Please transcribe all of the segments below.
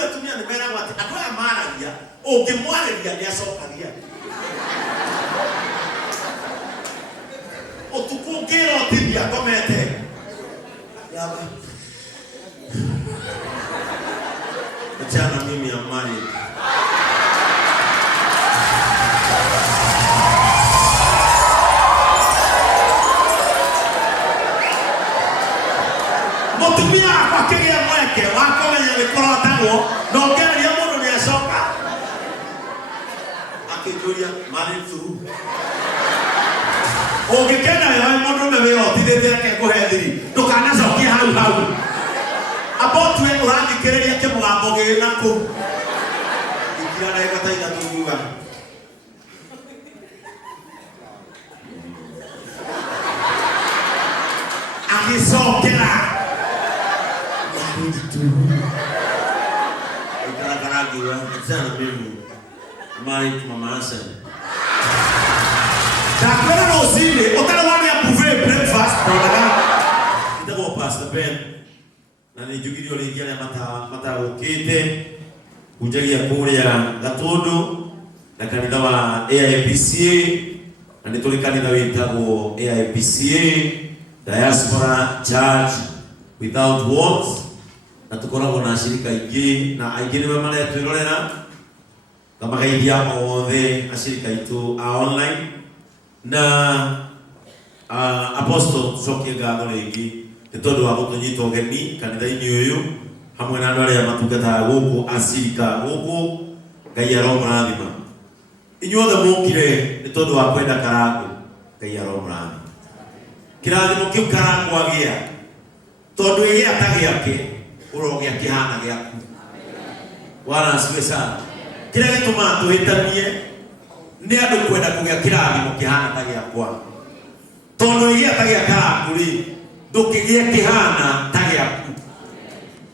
kumbe tumia ni mera wati atoya maragia ukimwaleria ni asokagia otukugiro tibia komete yaba achana mimi amani motumia kwa kile mweke wako wenye mikoro tango no kile ya mundu ni asoka akijulia mali tu ogikena ya mundu mewe otithete ke kuhethiri ndukana cokia hau abotwe urangikereria kimugambo gina ku ikira na ikataiga tuguga agisokera Ikaragiwa sana mimi mari mama Hassan Dakara Rosile otala ya pouvoir breakfast ndako Pastor Ben na nijugirio lingia ya mata okete kujagia kule ya Gatondo na kanisa wa AIPCA na nitole kanisa witako AIPCA Diaspora Church Without Walls na tukoragwo na shirika ingi na aingĩ nĩwe maretwĩrorera kama gaidia mothe ashirika itu online na Apostle Sokia Gago rĩngĩ nĩ tondũ wa gũtũnyita ũgeni kanitha-inĩ ũyũ hamwe na andũ arĩa matungataga gũkũ ashirika gũkũ Ngai aromũrathima inyuothe mũkire nĩ tondũ wa kwenda Karangũ Ngai aromũrathima kĩrathimo kĩu Karangũ agĩa tondũ ĩgĩa ta gĩake urogia kihana gyaku wala asiwe sana kila kitu mato hitanie ni andu kwenda kugia kirathimo kihana ta gyakwa tondo igia ta gyaka ri ndukigia kihana ta gyaku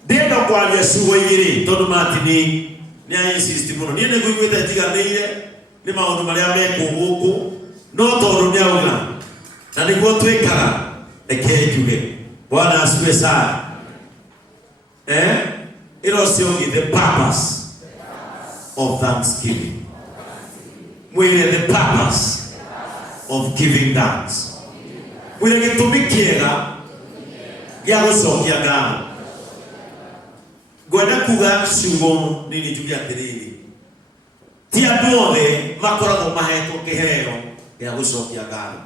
ndendo kwa Yesu igiri tondo matini ni insist muno ni nego igweta tiganire ni maundu maria meko guku no tondo ni auga na niguo twikara ekejuge bwana asiwe sana it also is the purpose of thanksgiving. Mwile the purpose of giving thanks. Mwile gitumikiega gya gucokia ngatho. Gwenda kuga ciugo nini jugia atiriri. Ti andu othe makoragwo mahetwo kiheo gya gucokia ngatho.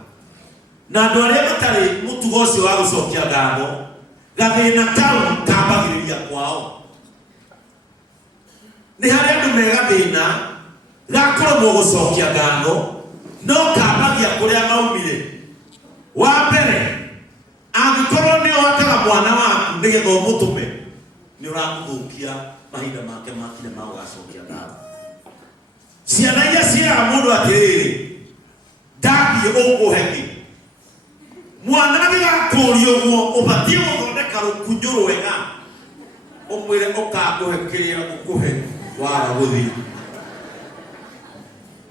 Na andu aria matari mutugo ucio wa gucokia ngatho gathina kau kambagiriria kwao ni hari andu megathina gakorwo gucokia ngatho no kambagia kuria maumire wa mbere angikorwo ni wakaga mwana waku nigetha umutume ni uramuthukia mahinda make makire ma gucokia ngatho ciana iria ciaga mundu atiriri ndathie ukuheki mwana gakurio guo ubatie guthondeka rukunyu rwega umwire ukaguhekiria ukuhe wara guthi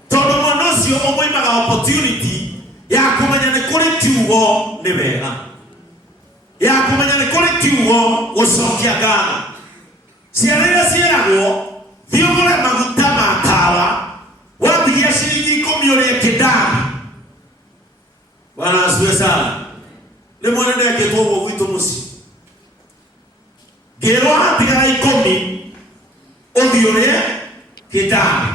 tondu mwana ucio umwimaga opportunity ya kumenya ni kuri kiugo ni wega ya kumenya ni kuri kiugo gucokia ngatho ciana iria ciaragwo thiogore maguta ma tawa wathigia ciringi 10 uria kidani bwana asiwe sana ni mwana ndeke togo gwitu muci gero atigara 10 othiore kidani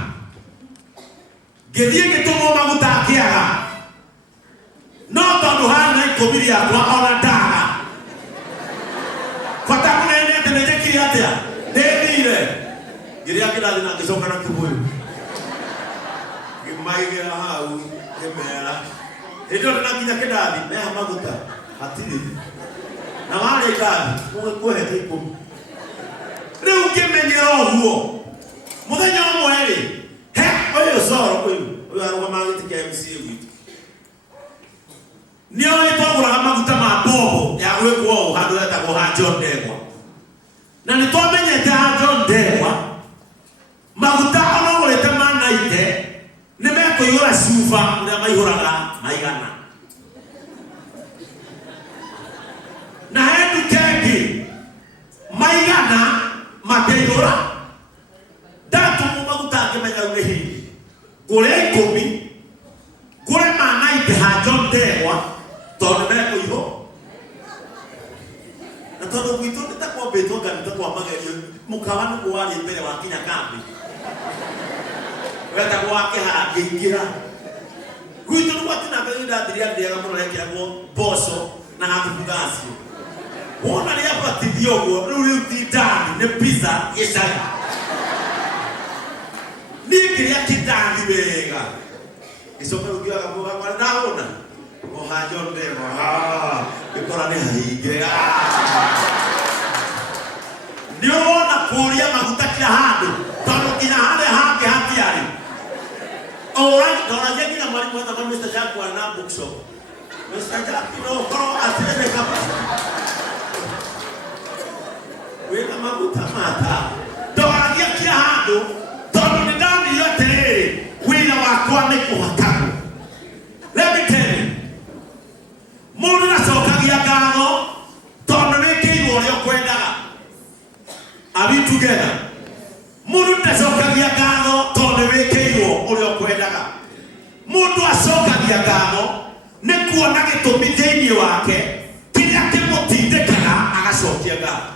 gethie gitumo maguta akiaga no tondu hana 10 yakwa ona ndaga fata kunene tenejekiri atia ndethire giria kidathi na ngicoka na kibuyu gimaigera hau gemera ndio tunakinya kidathi na maguta atiri na wale kidathi kuhe kiko leo kimenyero huo muthenya omwe ri he oyo soro kwiru oyo aruga magiti kia MC witu ni ole togura maguta ma bobo ya gwekwo handu etagwo ha John Ndegwa na ni tomenyete ha John Ndegwa maguta onogorete manaite ni mekuyura cuba uria maihuraga maigana na hendu kengi maigana mateihura kule ikumi kule mana itehajo ndewa tondu meko iho na tondu gwito nditakwa beto ngani takwa magerio mukawanu kuwali mbere wa kinya kambi weta gwake hakingira gwito nwatina ngenda ndiria ndiaga muno rekiragwo boso na hatubugasi wona ria patithio go riu titani ne pizza yesai nikiria kitani wega isoka ukiwa kamuga kwa naona ohajo ndemo ikora ni haige ndio wona kuria maguta kila handu tondu kina hale hange hatiari ora dona je kina mwalimu hata kama Mr. Jack wa na bookshop Mr. Jack no koro atende kabisa wena maguta mata dona je kila handu tondu ni ndani yote wina wakwa ni kuhataku. Let me tell you, mundu nacokagia ngatho tondu wikirwo rio kwendaga. Are we together? Mundu nacokagia ngatho tondu wikirwo urio kwendaga. Mundu acokagia ngatho ni kuona gitumi thiini wake kiria kimutindikaga agacokia ngatho.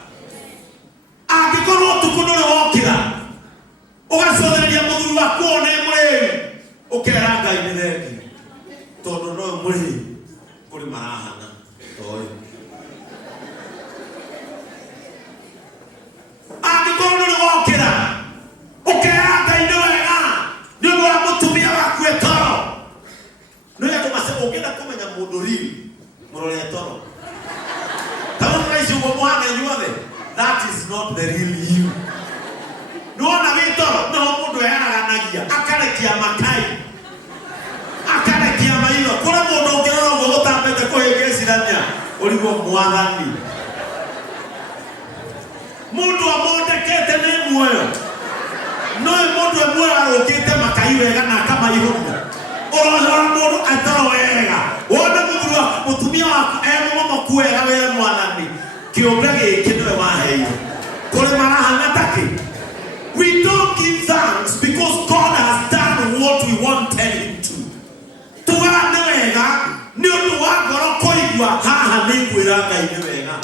Angikorwo tuku nduri wokira ugacothereria muthuri waku one murĩu ukera Ngai nĩ thengi tondu no mũrĩu kuri marahana toyo angikorwo nduri wokira ukera Ngai nĩ wega nĩ ũndũ wa mũtumia waku etoro no ya tumase ũngĩenda kũmenya mũndũ riu mũrore etoro tamu raisi ugo mwana inyuothe that is not the real you. Nuona vitoro no mundu yaraganagia akarekia makai akarekia mairo kula mundu ngirora ngo gutambete kuhigecirania urigwo mwathani mundu amondekete ni muoyo no mundu muoyo arukite makai wega na kama ihumo urora mundu atoro wega wona mutumia waku emo kuwega wega mwathani kiumbe giki niwe waheire kule marahana taki. We don't give thanks because God has done what we wanted him to. Tuwana wega ni undu wa ngoro kuigua haha ni ngwira Ngai ni wega.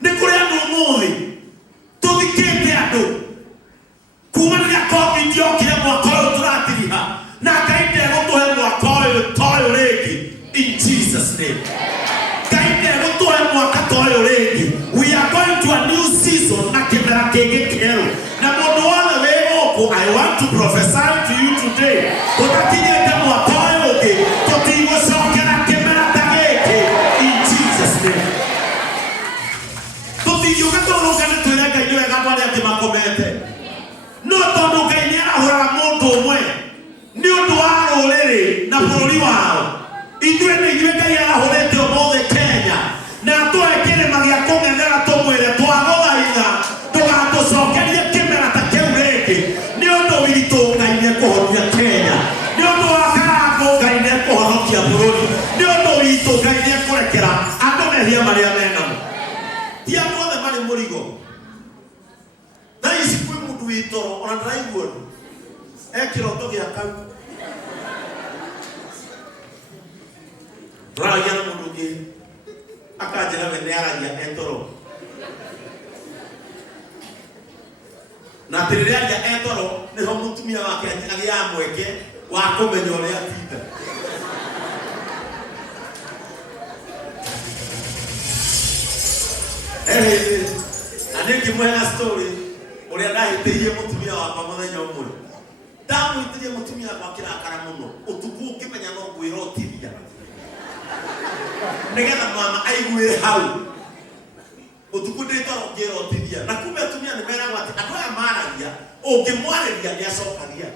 Ni kuri andu muthi tuthikite andu kuma ria COVID yokire mwaka uyu turatiriha na Ngai ndegutuhe mwaka uyu toyo ringi in Jesus name. Ngai ndegutuhe mwaka toyo ringi. We are going to a new season. Na mundu wale wego I want to prophesy to you today. Tutakinyete mwaka uyu ungi tutigũcokera kĩmera ta gĩkĩ in Jesus name. Tũtingiuga tũrũnga nĩ twĩre Ngai nĩ wega andũ arĩa angĩ makomete no tondu Ngai nĩ arahũraga mũndũ ũmwe nĩ ũndũ wa rũrĩrĩ na bũrũri wao. Ithuĩ nĩ ithuĩ Ngai arahũrĩte ũmũthĩ Kenya na tũhe kĩrĩma gĩa kũng'ethera tũmwĩre twagũthaitha tugatucokerie kĩmera ta kĩu rĩngĩ nĩ ũndũ witũ Ngai nĩ ekũhonokia Kenya nĩ ũndũ wa Karangũ Ngai nĩ ekũhonokia bũrũri nĩ ũndũ witũ Ngai nĩ ekũrekera andũ mehia marĩa menamo ti andũ othe marĩ mũrigo. Thaa ici kwĩ mũndũ witoro ona ndĩraigua ekĩroto gĩa kau tũraragia na mũndũ ũngĩ akanjĩra we nĩ aragia etoro na tirĩrĩa aria etoro nĩho mũtumia wake agĩa mweke wa kũmenya ũrĩa atinda. Na nĩ ngĩmũhega story ũrĩa ndahĩtĩirie mũtumia wakwa mũthenya ũmwe. Ndamũhĩtĩirie mũtumia wakwa akĩrakara mũno ũtukũ ũkĩmenya no kwĩrotithia nĩgetha mama aiguĩre hau utuku ndĩtoro ngĩrotithia na kumbe atumia nĩ meragwo atĩ andũ aya maragia ũngĩmwarĩria nĩ acokagia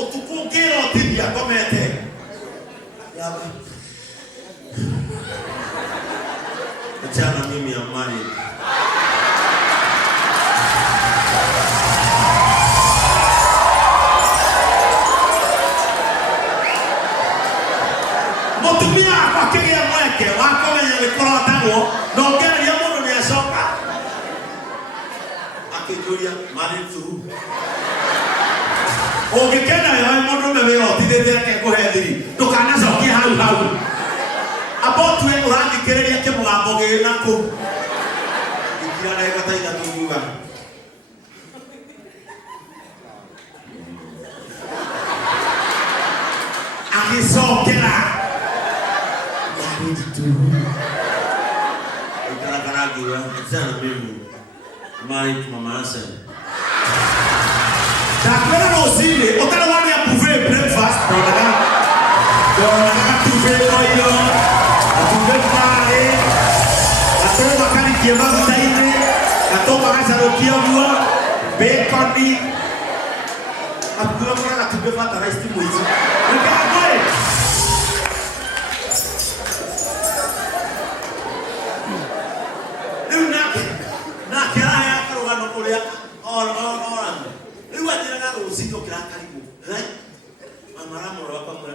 utuku ngĩrotithia ngomete yaba achana mimi amani mutumia akĩgĩa mweke wa kũmenya gĩkorotagwo na ũngĩaria mũndũ nĩ acoka kuria married through. Ungikena ya mundu me wira otithete ke kuhethiri ndukana cokia hau abotu we urangikiriria kimugambo gina ku ikira na igata igatu nguga agisokera married through. Ikaragiwa sana mimi married mama Ansel. Dakwera rosile otara wani ya buffet breakfast brother. Dona buffet koyo. Buffet pare. Atoro makani kiema mtaine. Atoro makasaro kiamua. Bacon ni. Akula mwana buffet fata rice moizi. Ukagoe. Na kera ya karogano kulia. Usito kila karibu. Amara moro wako mura.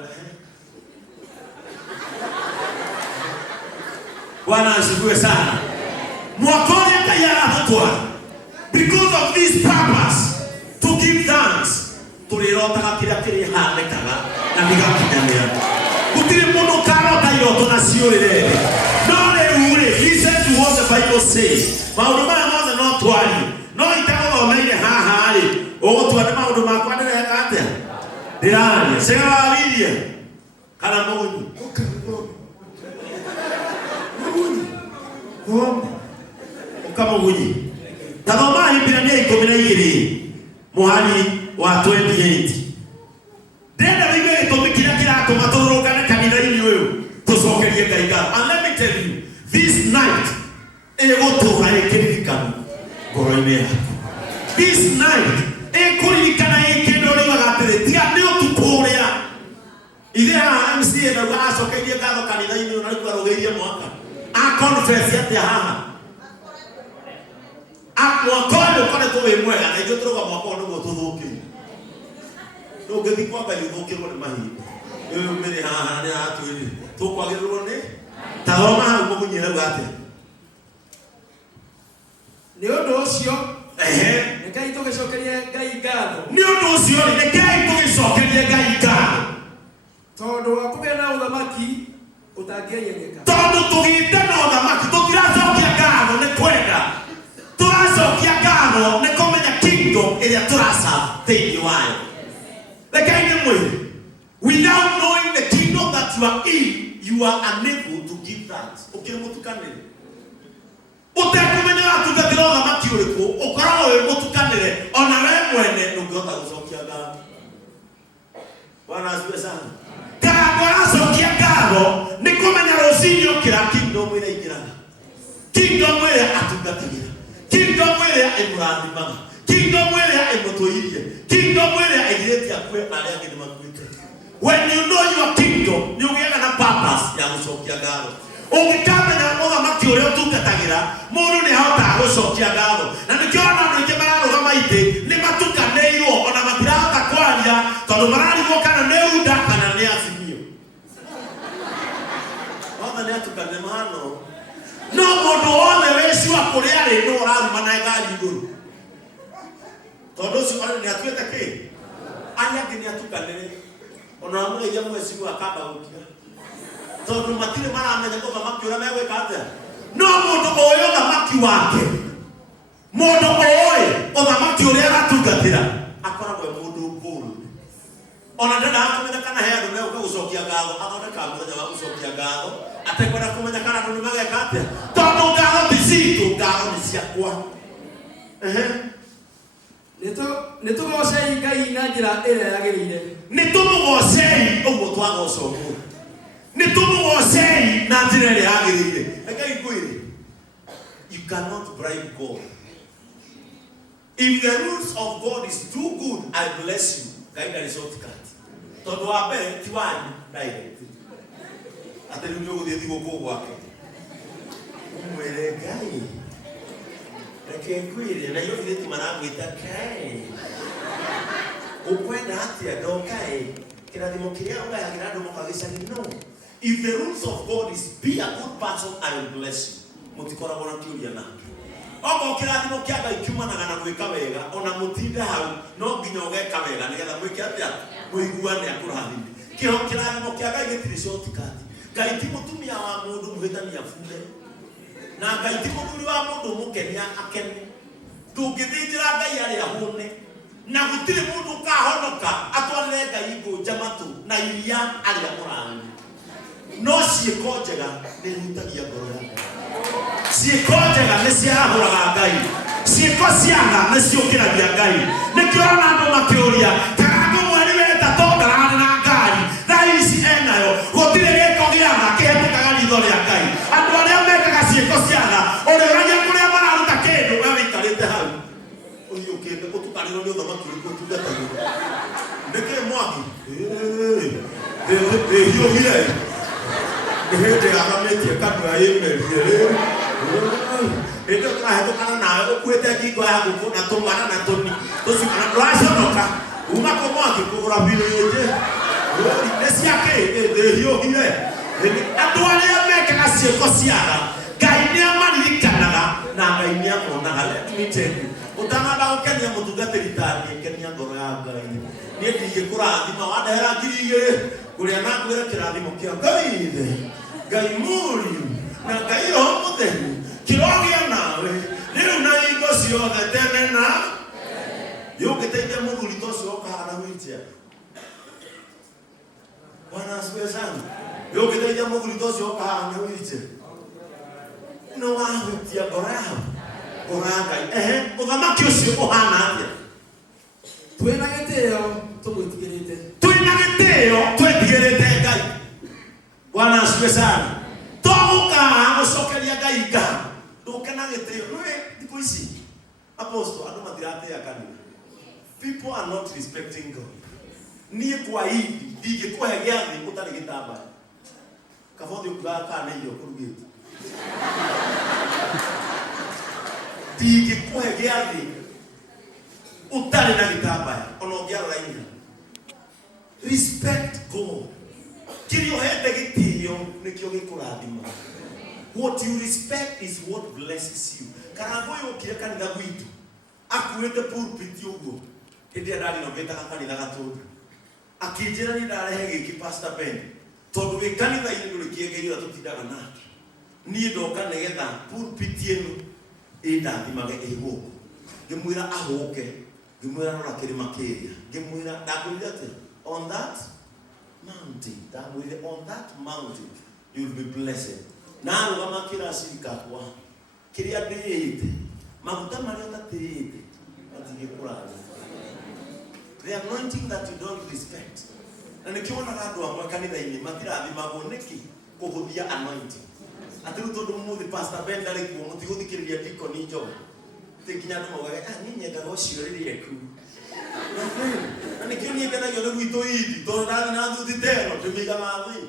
Bwana asifiwe sana. Mwakoni akayara hatwa. Because of this purpose to give thanks. Tulirota kila hanekaga na bigakinyamira. Kutire muno karo tayiroto na siorere. No le ure. Listen to what the Bible says. Maundu mara mothe no twali. No itago omeire haha ari. O tu ana maundu makwa ndere atia dirani sema alidia kana mungu kama mungu tazama Ibrania 12 muhali wa 28 denda bibe itomikira kirato matorokana kanida ili wewe tusokerie gaiga. And let me tell you this night ego haikirikana goroine this night kuririkana ikendo ri wagatere tia ndio tukuria idea MC na gaso kedia gado kanitha ini na kurogeria mwaka a confess yate haha mwaka kone to wemwega na ithuĩ tũrauga mwaka nĩguo tũthũkĩre ndũngĩthiĩ kwamba gĩthũkĩrwo nĩ mahinda rĩu mĩrĩ haha nĩ atwĩrire tũkwagĩrĩrwo nĩ tathoma hau mũgunyĩre gwate nĩ ũndũ ũcio Nekai tugicokerie Ngai ngatho. Ni undu ucio ni nekai tugicokerie Ngai ngatho. Tondu wa kugĩa na uthamaki utangĩenyeka. Tondu tugĩte na uthamaki tutiracokia ngatho nĩ kwenda. Turacokia ngatho nĩ kũmenya kingdom ĩrĩa tũraca thĩinĩ wayo. Nekai nĩ mwĩrĩ. Without knowing the kingdom that you are in, you are unable to give thanks. Ũkĩmutukanĩre. Utekumenya atugatira uthamaki uriku ukoragwo wi mutukanire ona we mwene ndungihota gucokia ngatho. Bwana asifiwe sana. Kana gucokia ngatho ni kumenya rucinio kira kingdom ira ingiraga. Kingdom ira atugatagira. Kingdom ira imurathimaga. Kingdom ira imutuirie. Kingdom ira igireti akwe aria angi nimakuite. When you know your kingdom ni ugiaga na purpose ya gucokia ngatho. Ugikamenya uthamaki uria utungatagira mundu ni ahotaga gucokia ngatho na nikiona andu aingi mararugama ite ni matukanĩirwo ona matirahota kwaria tondu mararigwo kana nĩ Uda kana nĩ Azimio. Othe nĩ atukane mahano no mundu wothe wĩciwa kũrĩa arĩ no ũraruma na ngari igũrũ tondu ũcio nĩ atuĩte kĩ arĩa angĩ nĩ atukanĩre ona mũgeithia mwĩciwa akamba gũkira tondu matire maramenya uthamaki uria megwika atia. No mundu oyo uthamaki wake mundu oyo uthamaki uria aratungatira akoragwo mundu ngũrũ ona ndenda kumenya kana he andu megũka gucokia ngatho athondeka mũthenya wa gucokia ngatho atekwenda kumenya kana andu nĩmegeka atia tondu ngatho ti citũ ngatho nĩ ciakwa. Nĩtũgocei Ngai na njĩra ĩrĩa yagĩrĩire. Nĩtũmũgocei ũguo twagocwo Nitumuosei na njĩra ĩrĩa yagĩrĩire. Ngai ngwĩre, you cannot bribe God. If the rules of God is too good, I bless you. Ngai ndarĩ shortcut. Tondu wa mbere ti wanyu direct. Atĩ rĩu nĩũgũthiĩ thigũkũ gwake. Mwĩre Ngai. Reke ngwĩre na yũthĩti maragwĩta Ngai. Ũkwenda atĩa ndokaĩ? Kĩrathimo kĩrĩa ũgayagĩra andũ makagĩcagi no. If the rules of God is be a good person, I will bless you. Mutikoragwo na kĩũria nake. ogo kirathimo kia Ngai kiumanaga na gwika wega ona mutinde hau no nginya ugeka wega nigetha mwike atia muiguane akurathime kirathimo kia Ngai gitiri shortcut Ngai ti mutumia wa mundu muhitania funde na Ngai ti muthuri wa mundu mukenia akene tungithijira Ngai ari ahune na gutiri mundu kahonoka atwarire Ngai ngũnja matu na iria ari amurani no ciĩko njega nĩ hutagia ngoro yake ciĩko njega nĩ ciarahũraga Ngai ciĩko ciaga nĩ ciũkĩragia Ngai nĩkĩo ona andũ makĩũria kana andũ mweri wetatũ ndararĩ na ngari thaa ici enayo gũtirĩ gĩko gĩaga kĩhetũkaga ritho rĩa Ngai andũ arĩa mekaga ciĩko ciaga ũrĩũragia kũrĩa mararuta kĩndũ we wĩikarĩte hau ũhiũkĩte ũtukanĩrwo nĩ ũthamaki ũrĩkũ ũtungatagĩrwo nĩkĩĩ mwaki hiũhire hĩndĩ aramĩtie kanua ĩmerie rĩu ĩndĩ tũrahetũkana nawe ũkuĩte ngingo ya ngũkũ na tũmara na tũni tũcikana ndũraconoka uma kũmwaki kũgũra mbirũ ĩngĩ nĩ ciakĩ hiũhire andũ arĩa mekaga ciĩko ciaga Ngai nĩamaririkanaga na Ngai nĩamonaga let me tell you utanamba gũkenia mũtungatĩri ta niĩ kenia ngoro ya Ngai niĩ ndingĩkũrathima wandehera 2,000 kũrĩa na ngwĩre kĩrathimo kĩa Ngai ithe Ngai mũriũ na Ngai roho mũtheru kĩrogĩa nawe rĩu na hingo ciothe tene na yũngĩteithia mũthuri ta ũcio ũkahana wheelchair Bwana asifiwe sana yũngĩteithia mũthuri ta ũcio ũkahana wheelchair no wahutia ngoro yao Ngai ũthamaki ũcio ũhana atĩa twĩna gĩtĩo tũmwĩtigĩrĩte twĩtigĩrĩte Ngai Bwana asifiwe sana tũgũkaga gũcokeria Ngai ngatho ndũkena gĩtĩo nĩwe thikũ ici apostle andũ matiratĩĩa kanitha people are not respecting God niĩ kwa hivi ndingĩkũhe gĩathĩ ũtarĩ gĩtambaya kaba ũthiĩ ũkugaga kana nĩ irio kũrugĩte ndingĩkũhe gĩathĩ ũtarĩ na gĩtambaya ona ũngĩarora inya respect God kĩrĩa ũhete gĩtĩo nĩkĩo gĩkũrathima what you respect is what blesses you kana ngũyũ ũkire kanitha gwitũ akuĩte pulpit ũguo hĩndĩ ĩrĩa ndarĩ nometaga kanitha gatũndũ akĩnjĩra nĩ ndarehe gĩkĩ Pastor Ben tondũ wĩ kanitha-inĩ ndũrĩ kĩengeirio tũtindaga nake niĩ ndoka nĩgetha pulpit ĩno ĩndathimage ĩgũkũ ngĩmwĩra ahũke ngĩmwĩra rora kĩrĩma kĩrĩa ngĩmwĩra ndakwĩrire atĩ on that mountain you'll be blessed na arũgama kĩraciri kakwa kĩrĩa ndĩĩte maguta marĩa ũtatĩĩte matingĩkũrathima the anointing that you don't respect na nĩkĩwonaga andũ amwe kanitha-inĩ matirathimagwo nĩkĩ kũhũthia anointing atĩ rĩu tondũ mũthĩ Pastor Ben ndarĩ kuo mũtigũthikĩrĩria Deacon Njogu nginya andũ maugaga niĩ nyendaga ũcio rĩrĩa ku na nĩkĩo niĩ ngenagio nĩ gwitũ Idi tondũ ndathiĩ na thuthi teno ndĩmĩigaga thĩ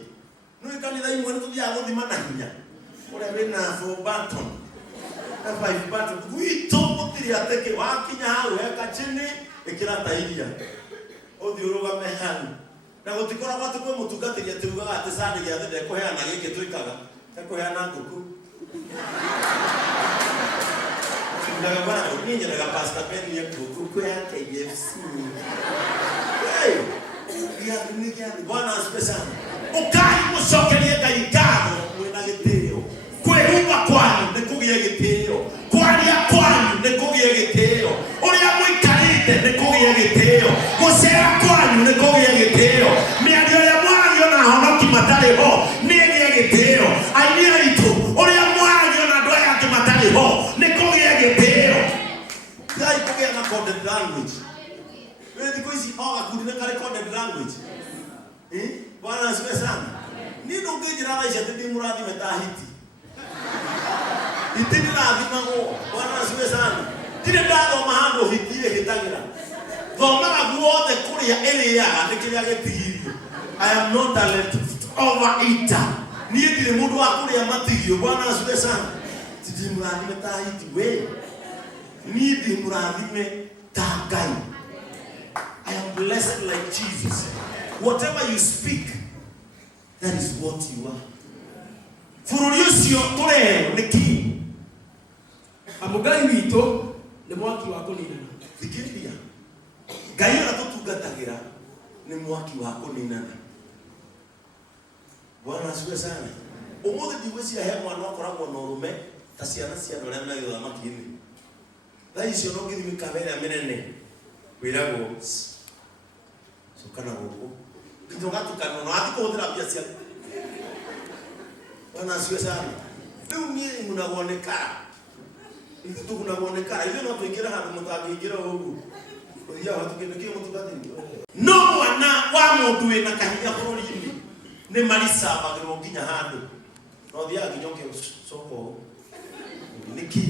nĩũĩ kanitha imwe nĩtũthiaga gũthima na hinya ũrĩa wĩna 4 button na 5 button gwitũ gũtirĩ atĩ wakinya hau heka chini ĩkĩra ta iria ũthiĩ ũrũgame hau na gũtikoragwo atĩ kwĩ mũtungatĩri atĩ ugaga atĩ sani gĩathĩ ndekũheana gĩkĩ twĩkaga ekũheana ngũkũ ndaga bana ũnyenyaga Pastor Ben nĩ ngũkũ ya KFC Bwana asifiwe sana ũkai mũcokerie Ngai ngatho mwĩna gĩtĩo kwĩhumba kwanyu nĩ kũgĩe gĩtĩo kwaria kwanyu nĩ kũgĩe gĩtĩo ũrĩa mũikarĩte nĩ kũgĩe gĩtĩo gũcera kwanyu nĩ kũgĩe gĩtĩo mĩario ĩrĩa mwaragio na ahonoki matarĩ ho nĩ ĩgĩe gĩtĩo aini aitũ ũrĩa mwaragio na andũ aya angĩ matarĩ ho nĩ kũgĩe gĩtĩo Ngai kũgĩa na coded language thikũ ici o gakundi nĩ karĩ coded language Bwana asifiwe sana niĩ ndũngĩnjĩra thaa ici atĩ ndĩ mũrathime ta hiti hiti ndĩrathimagwo Bwana asifiwe sana ndirĩ ndathoma handũ hiti ĩhĩtagĩra thomaga guothe kũrĩa ĩrĩaga nĩ kĩrĩa gĩtigirio I am not a overeater niĩ ndirĩ mũndũ wa kũrĩa matigio Bwana asifiwe sana ndĩ mũrathime ta hiti we niĩ ndĩ mũrathime ta Ngai I am blessed like Jesus. Whatever you speak, that is what you are. Bũrũri ũcio tũreheo nĩ kĩ? Tondu Ngai witũ nĩ mwaki wa kũninana. Thikĩrĩria. Ngai ũrĩa tũtungatagĩra nĩ mwaki wa kũninana. Bwana asifiwe sana. Ũmũthĩ ndigwĩciria he mwana wakoragwo na ũrũme ta ciana cia andũ arĩa me gĩthamaki-inĩ. Thaa icio no ngĩthimi mĩkawa ĩrĩa mĩnene wĩragwo cukana gũkũ. Nginya ũgatukana na wathi kũhũthĩra mbia ciaku. Bwana asifiwe sana. Rĩu niĩ ngunagwo nĩ kara. Tugunagwo nĩ kara. Ithuĩ no tũingĩre handũ mũtangĩingĩra ũguo. Ũthiaga watukĩte kĩ mũtungatĩri. No mwana wa mũndũ wĩna kahinya bũrũri-inĩ nĩ maricabagĩrwo nginya handũ. No thiaga nginya ũkĩcoka nĩkĩ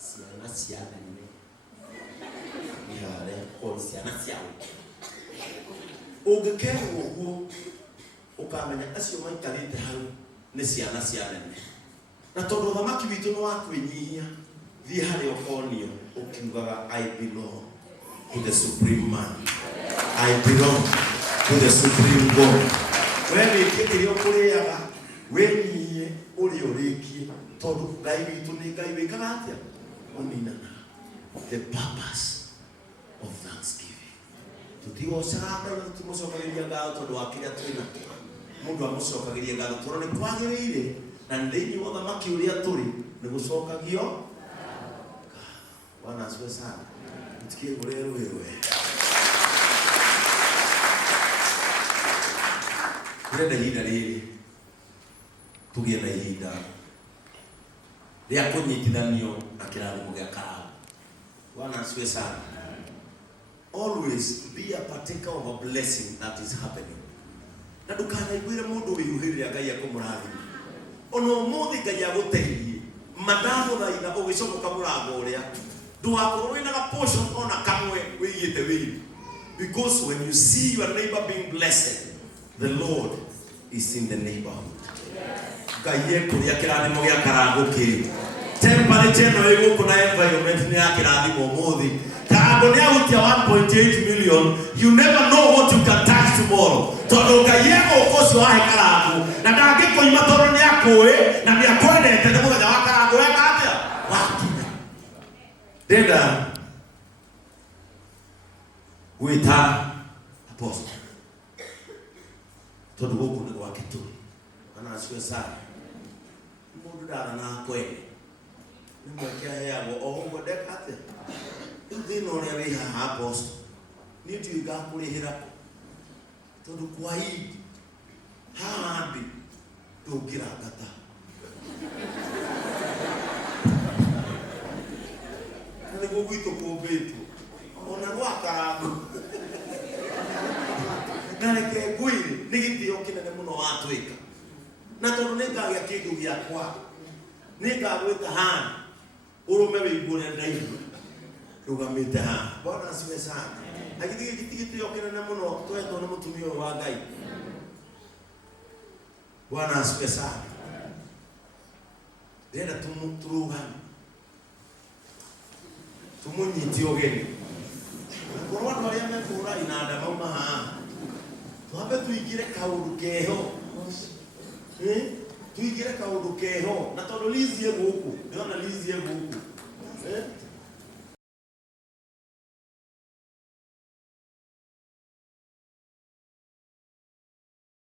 ciana cia nene ihare o ciana ciao. Ũngĩkerwo ũguo ũkamenya acio maikarĩte hau nĩ ciana cia nene. Na tondũ thamaki witũ nĩ wa kwĩnyihia, thiĩ harĩa ũkonio ũkiugaga I belong to the supreme man. I belong to the supreme God. Wee wĩkie kĩrĩa ũkũrĩaga wĩnyihie ũrĩa ũrĩkie, tondũ Ngai witũ nĩ Ngai wĩkaga atĩa? Ũninana. The purpose of thanksgiving. Tũtigocanga na tũtimũcokagĩria ngatho tondũ wa kĩrĩa twĩna. Mũndũ amũcokagĩria ngatho tondũ nĩ kwagĩrĩire na thĩinĩ wa thamaki ũrĩa tũrĩ nĩ gũcokagio. Bwana asifiwe sana. Mtikie gũrero wewe. Ndĩrenda ihinda rĩrĩ tũgĩe na ihinda rĩa kũnyitithanio na kĩrathimo gĩa Karau. Bwana asifiwe sana. Always be a partaker of a blessing that is happening. Na ndũkanaiguĩre mũndũ wĩhuhĩrĩria Ngai akũmũrathima. Ona ũmũthĩ Ngai agũteithie. Mandamũthaitha ũgĩcoka mũrango ũrĩa ndũgakorwo wĩna ga portion ona kamwe wĩigĩte wĩiru. Because when you see your neighbor being blessed, the Lord is in the neighborhood. Ngai ekũrĩa kĩrathimo gĩa Karau kĩrĩ. Temperature no ĩgũkũ na environment nĩ ya kĩrathimo ũmũthĩ. Karau nĩ ahutia 1.8 million. You never know what you can touch tomorrow. Tondũ Ngai egũkũ ũcio wahe Karau na ndangĩkũima tondũ nĩ akũĩ na nĩ akwendete nĩ mũthenya wa Karau weka atĩa? Wakinya. Ndenda gwĩta apostle tondũ gũkũ nĩ gwake tũrĩ. Bwana asifiwe sana. Mũndũ ndarana kwene nĩ mweke aheagwo o ũguo ndeka atĩa. Rĩu thĩna ũrĩa wĩ haha apostle nĩ ndiũĩ ngakũrĩhĩra tondũ kwa hindi haha ndĩ ndũngĩrangata. Na nĩguo gwitũ kũmbĩtwo ona gwa Karau. Na reke ngwĩre nĩ gĩtĩo kĩnene mũno watwĩka. Na tondũ nĩ ngagĩa kĩndũ gĩakwa nĩ ngagwĩta haha ũrũme wĩiguĩre ndaigua rũgamĩte haha. Bwana asifiwe sana. Na gĩtĩo kĩnene mũno twetwo nĩ mũtumia ũyũ wa Ngai. Bwana asifiwe sana. Ndĩrenda tũrũgame tũmũnyitie ũgeni. Korwo andũ arĩa mekũra inanda mauma haha twambe tũingĩre kaũndũ keho. Tuingĩre kaũndũ keho na tondũ Liz gũkũ ndĩrona Liz gũkũ